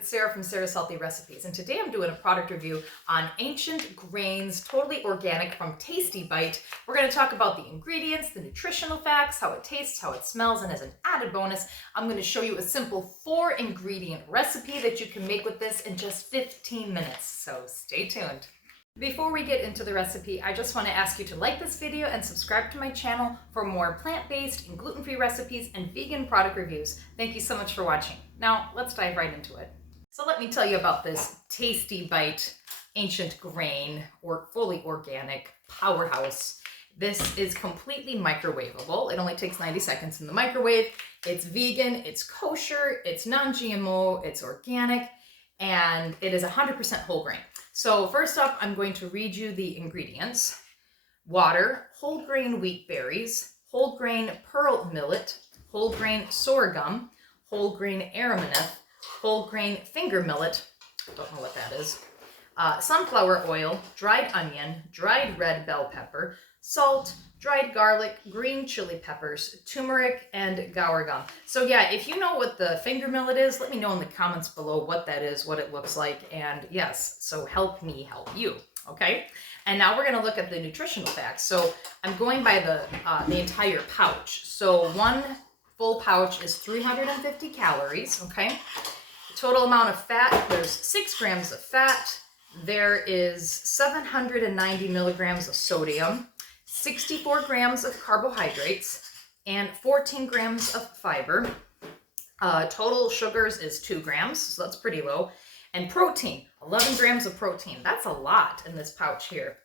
it's Sarah from Sarah's Healthy Recipes, and today I'm doing a product review on Ancient Grains, totally organic from Tasty Bite. We're going to talk about the ingredients, the nutritional facts, how it tastes, how it smells, and as an added bonus, I'm going to show you a simple 4-ingredient recipe that you can make with this in just 15 minutes, so stay tuned. Before we get into the recipe, I just want to ask you to like this video and subscribe to my channel for more plant-based and gluten-free recipes and vegan product reviews. Thank you so much for watching. Now, let's dive right into it. So let me tell you about this Tasty Bite Ancient Grain or fully organic powerhouse. This is completely microwavable. It only takes 90 seconds in the microwave. It's vegan, it's kosher, it's non-GMO, it's organic, and it is 100% whole grain. So first up, I'm going to read you the ingredients. Water, whole grain wheat berries, whole grain pearl millet, whole grain sorghum, whole grain aromanth, whole grain finger millet, don't know what that is, sunflower oil, dried onion, dried red bell pepper, salt, dried garlic, green chili peppers, turmeric, and gaur gum. So yeah, if you know what the finger millet is, let me know in the comments below what that is, what it looks like, and yes, so help me help you, okay? And now we're gonna look at the nutritional facts. So I'm going by the entire pouch. So one full pouch is 350 calories, okay? The total amount of fat, there's 6 grams of fat, there is 790 milligrams of sodium, 64 grams of carbohydrates, and 14 grams of fiber. Total sugars is 2 grams, so that's pretty low. And protein, 11 grams of protein. That's a lot in this pouch here.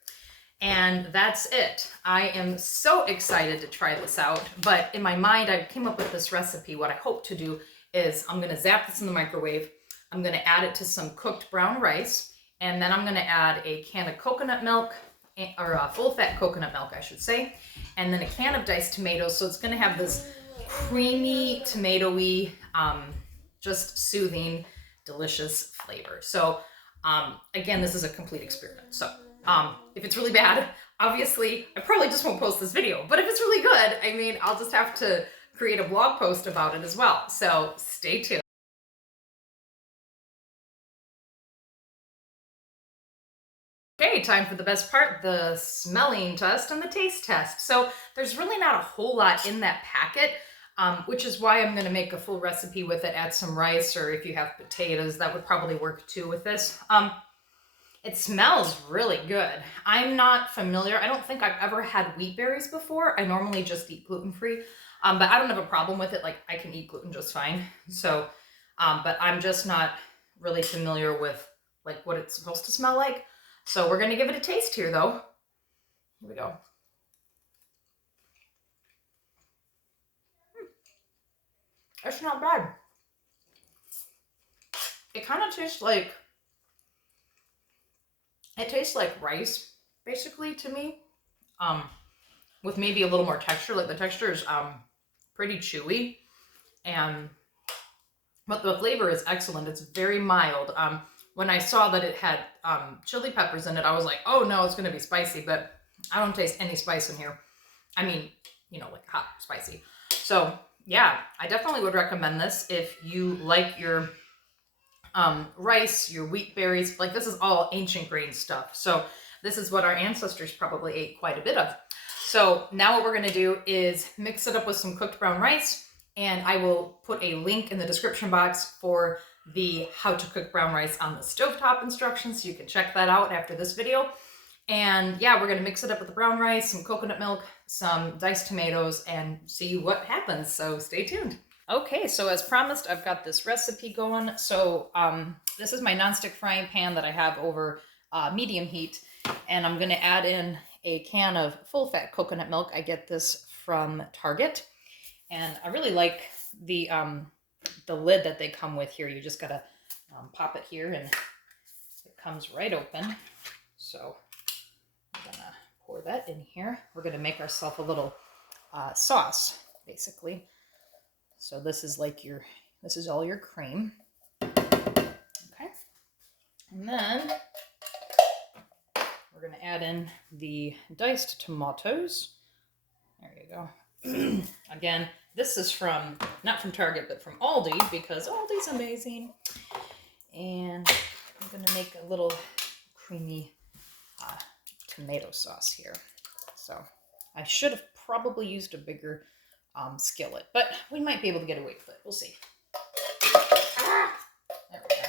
And that's it. I am so excited to try this out, but in my mind, I came up with this recipe. What I hope to do is I'm gonna zap this in the microwave. I'm gonna add it to some cooked brown rice, and then I'm gonna add a can of coconut milk, or full-fat coconut milk, I should say, and then a can of diced tomatoes. So it's going to have this creamy, tomatoey, just soothing, delicious flavor. So again, this is a complete experiment. So if it's really bad, obviously, I probably just won't post this video. But if it's really good, I mean, I'll just have to create a blog post about it as well. So stay tuned. Okay, time for the best part, the smelling test and the taste test. So there's really not a whole lot in that packet, which is why I'm going to make a full recipe with it. Add some rice, or if you have potatoes, that would probably work too with this. It smells really good. I'm not familiar. I don't think I've ever had wheat berries before. I normally just eat gluten-free, but I don't have a problem with it. Like, I can eat gluten just fine. So, but I'm just not really familiar with like what it's supposed to smell like. So we're going to give it a taste here, though. Here we go. It's not bad. It kind of tastes like, rice, basically, to me, with maybe a little more texture. Like, the texture is pretty chewy, but the flavor is excellent. It's very mild. When I saw that it had chili peppers in it, I was like, oh no, it's going to be spicy, but I don't taste any spice in here. I mean, you know, like hot spicy. So yeah, I definitely would recommend this if you like your rice, your wheat berries. Like, this is all ancient grain stuff. So this is what our ancestors probably ate quite a bit of. So now what we're going to do is mix it up with some cooked brown rice, and I will put a link in the description box for the how to cook brown rice on the stovetop instructions, so you can check that out after this video. And yeah, we're going to mix it up with the brown rice, some coconut milk, some diced tomatoes, and see what happens. So stay tuned. Okay, so as promised, I've got this recipe going. So this is my nonstick frying pan that I have over medium heat, and I'm going to add in a can of full-fat coconut milk. I get this from Target, and I really like the lid that they come with here. You just gotta pop it here and it comes right open. So I'm gonna pour that in here. We're gonna make ourselves a little sauce, basically. So this is like this is all your cream. Okay. And then we're gonna add in the diced tomatoes. There you go. Again, this is not from Target, but from Aldi, because Aldi's amazing. And I'm gonna make a little creamy tomato sauce here. So I should have probably used a bigger skillet, but we might be able to get away with it. We'll see. There we go.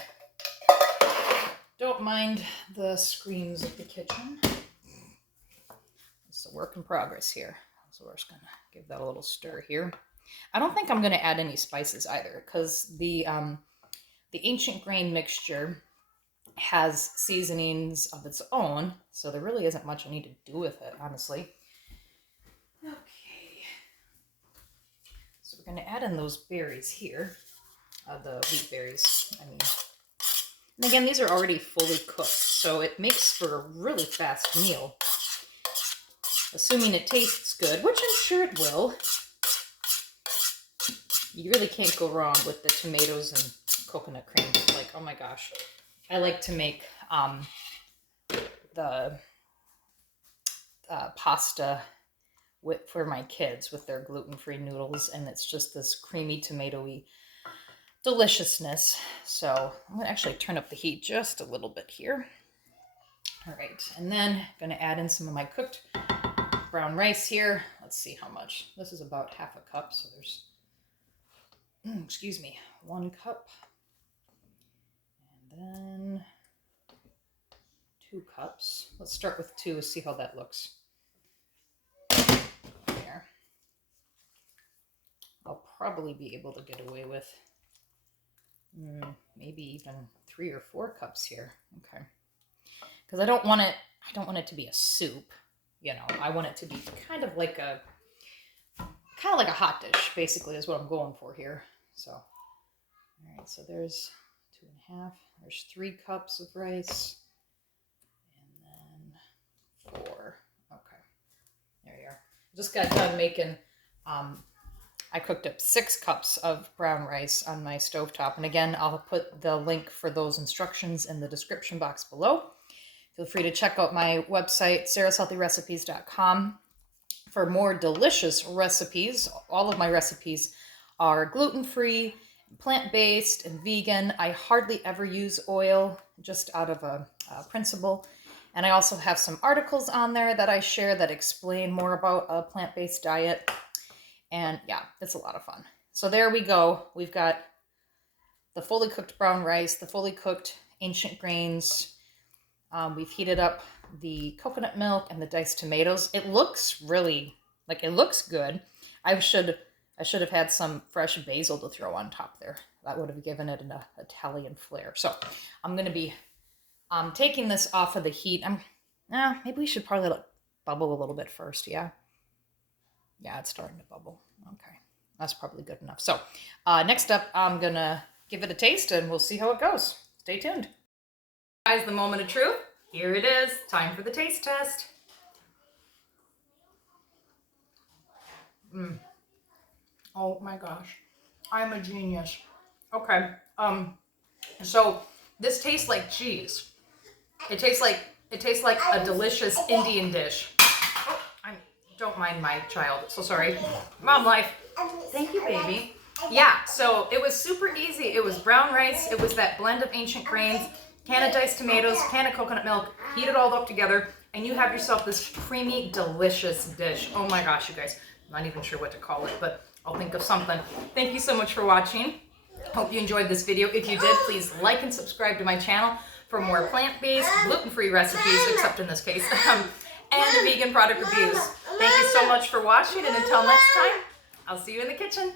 Don't mind the screams of the kitchen. It's a work in progress here. So we're just gonna give that a little stir here. I don't think I'm gonna add any spices either, because the ancient grain mixture has seasonings of its own, so there really isn't much I need to do with it, honestly. Okay, so we're gonna add in those berries here, the wheat berries, I mean. And again, these are already fully cooked, so it makes for a really fast meal. Assuming it tastes good, which I'm sure it will. You really can't go wrong with the tomatoes and coconut cream. Like, oh my gosh. I like to make the pasta for my kids with their gluten-free noodles, and it's just this creamy, tomatoey deliciousness. So I'm gonna actually turn up the heat just a little bit here. All right, and then I'm gonna add in some of my cooked brown rice here. Let's see how much. This is about half a cup, so there's, excuse me, 1 cup. And then 2 cups. Let's start with 2, see how that looks. There. I'll probably be able to get away with maybe even 3 or 4 cups here. Okay. Because I don't want it to be a soup. You know, I want it to be kind of like a hot dish, basically, is what I'm going for here. So, all right, so there's 2.5. There's 3 cups of rice, and then 4. Okay, there you are. Just got done making. I cooked up 6 cups of brown rice on my stovetop, and again, I'll put the link for those instructions in the description box below. Feel free to check out my website, sarahshealthyrecipes.com, for more delicious recipes. All of my recipes are gluten-free, plant-based, and vegan. I hardly ever use oil, just out of a principle. And I also have some articles on there that I share that explain more about a plant-based diet. And yeah, it's a lot of fun. So there we go. We've got the fully cooked brown rice, the fully cooked ancient grains. We've heated up the coconut milk and the diced tomatoes. It looks really, it looks good. I should have had some fresh basil to throw on top there. That would have given it an Italian flair. So I'm going to be taking this off of the heat. Maybe we should probably let it bubble a little bit first, yeah? Yeah, it's starting to bubble. Okay, that's probably good enough. So next up, I'm going to give it a taste, and we'll see how it goes. Stay tuned. Guys, the moment of truth. Here it is. Time for the taste test. Oh my gosh. I'm a genius. Okay. So this tastes like cheese. It tastes like a delicious Indian dish. Oh, don't mind my child. So sorry. Mom life. Thank you, baby. Yeah, so it was super easy. It was brown rice. It was that blend of ancient grains, can of diced tomatoes, can of coconut milk, heat it all up together, and you have yourself this creamy, delicious dish. Oh my gosh, you guys. I'm not even sure what to call it, but I'll think of something. Thank you so much for watching. Hope you enjoyed this video. If you did, please like and subscribe to my channel for more plant-based, gluten-free recipes, except in this case, and vegan product reviews. Thank you so much for watching, and until next time, I'll see you in the kitchen.